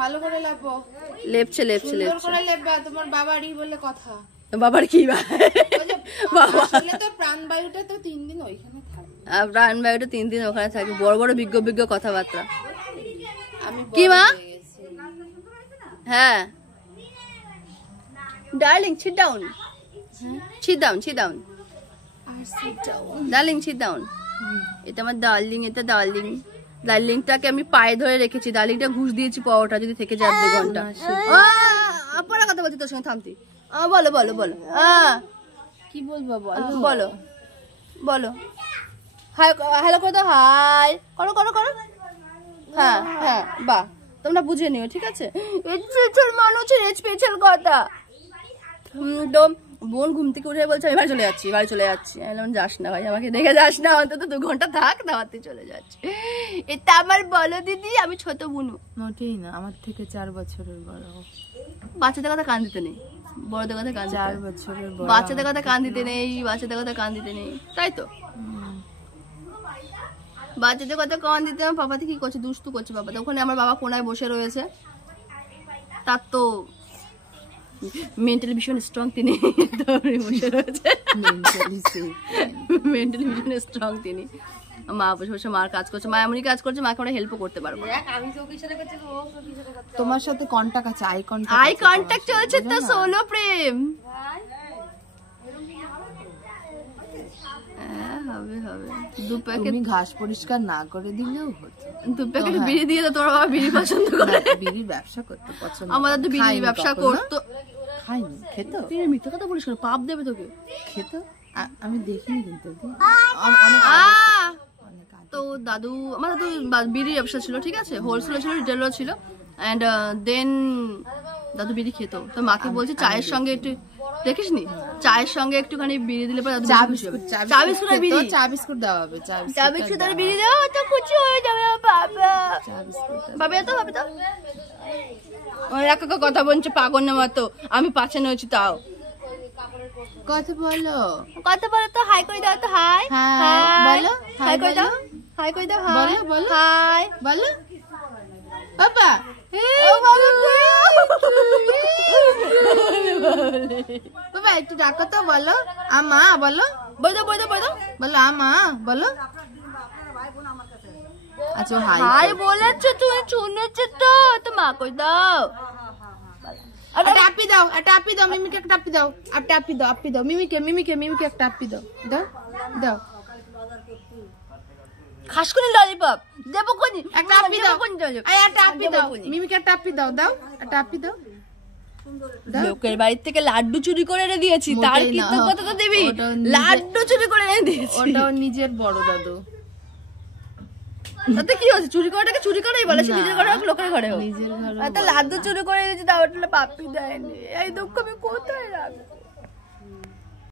ভালো করে লেপো। লেপছে করে লেপবা, তোমার বাবারই বলে কথা। বাবার কি আসলে তো প্রাণবায়ুটা তো 3 দিন ওইখানে থাকে। প্রাণবায়ুটা 3 দিন ওখানে থাকে, বড় বড় বিজ্ঞ কথাবার্তা। কি মা? হ্যাঁ darling sit down, darling sit down. এটা আমার ডার্লিং, এটা ডার্লিংটাকে আমি পায়ে ধরে রেখেছি। ডার্লিংটা ঘুষ দিয়েছি পাওয়াটা যদি থেকে যায় 2 ঘন্টা। পরে কথা বলছি তোর সঙ্গে, থামতি। বলো কি বলবো বলো। হাই হ্যালো করে দাও, হাই করো। হ্যাঁ বাহ, তোমরা বুঝে নিও, ঠিক আছে? স্পেশাল মানুষের স্পেশাল কথা। তো বোন ঘুম থেকে উঠে বলছে আমি বাড়ি চলে যাচ্ছি। যাস না ভাই, আমাকে দেখে যাস না, অন্তত 2 ঘন্টা থাক, দাওয়াতে চলে যাচ্ছে। এটা আমার বলো দিদি, আমি ছোট বুনু। মোটেই না, আমার থেকে 4 বছরের বড়। বাচ্চাদের কথা কান দিতে নেই, বড়দের কথা কান 4 বছরের বড়। বাচ্চাদের কথা কান দিতে নেই, তাই তো? বাচ্চাদের কথা কান দিতে। আমার পাপাতে কি করছে, দুষ্টু করছে পাপাতে। ওখানে আমার বাবা কোনায় বসে রয়েছে, তার তো মেন্টালি ভীষণ স্ট্রং তিনি, বসে রয়েছে মেন্টালি ভীষণ স্ট্রং তিনি। মা বসে বসে মার কাজ করছে, মা এমনই কাজ করছে, মাকে আমরা হেল্প করতে পারবো। তোমার সাথে কন্টাক্ট আছে, আই কন্টাক্ট চলছে তো, সোলো প্রেম। হবে তুমি ঘাস পরিষ্কার না করে দিলেও হতো। 2 প্যাকেট বিড়ি দিয়ে দাও, তোমার বাবা বিড়ি পছন্দ করে। বিড়ির ব্যবসা করতে পছন্দ। আমাদের তো বিড়ির ব্যবসা করতো। খাইনি, খেত। তুই মিথ্যা কথা বলিস কেন? পাপ দেবে তোকে। খেত, আমি দেখিনি কিন্তু। তো দাদু, আমার দাদু বিড়ির ব্যবসা ছিল, ঠিক আছে? হোলসেলও ছিল, রিটেলও ছিল। অ্যান্ড দেন দাদু বিড়ি খেত। তো মাকে বলছে চায়ের সঙ্গে একটু, দেখিস নি, চায়ের সঙ্গে একটুখানি বিড়ি দিলে পরে চা বিস্কুট দেওয়া হবে। চা বিস্কুট আর বিড়ি দেওয়া তো খুশি হয়ে যাবে বাবা। একা কথা বলছে পাগল মতো, আমি পাশে নয়েছি তাও। কথা বলো তো। হাই করে দাও তো, হাই বলো, হাই করে দাও, হাই বলো বাবা। বাবা একটু ডাকো তো, বলো আমা, বলো আমা, বলো। আচ্ছা হাই বলেছো তুমি, শুনেছো তো মা কই দাও। টাপি দাও, মিমিকে একটা টাপি দাও। আর টাপি দাও, মিমিকে একটা টাপি দাও। খাস করে ললিপপ দেবো কোনি, একটা টাপি দাও। মিমিকে একটা টাপি দাও, টাপি দাও। লোকের বাড়ি থেকে লাড্ডু চুরি করে এনে দিয়েছি, তার কৃতজ্ঞতা তো দিবি। লাড্ডু চুরি করে এনে দিয়েছি, ওটাও নিজের বড় দাদু। তাতে কি হচ্ছে? চুরি করাটাকে চুরি করেই বলে, সে নিজের ঘরে হোক লোকের ঘরে হোক। লাড্ডু চুরি করে দিয়েছি, তাও পাপ্পি দেয়নি। এই দুঃখ আমি কোথায় রাখবো?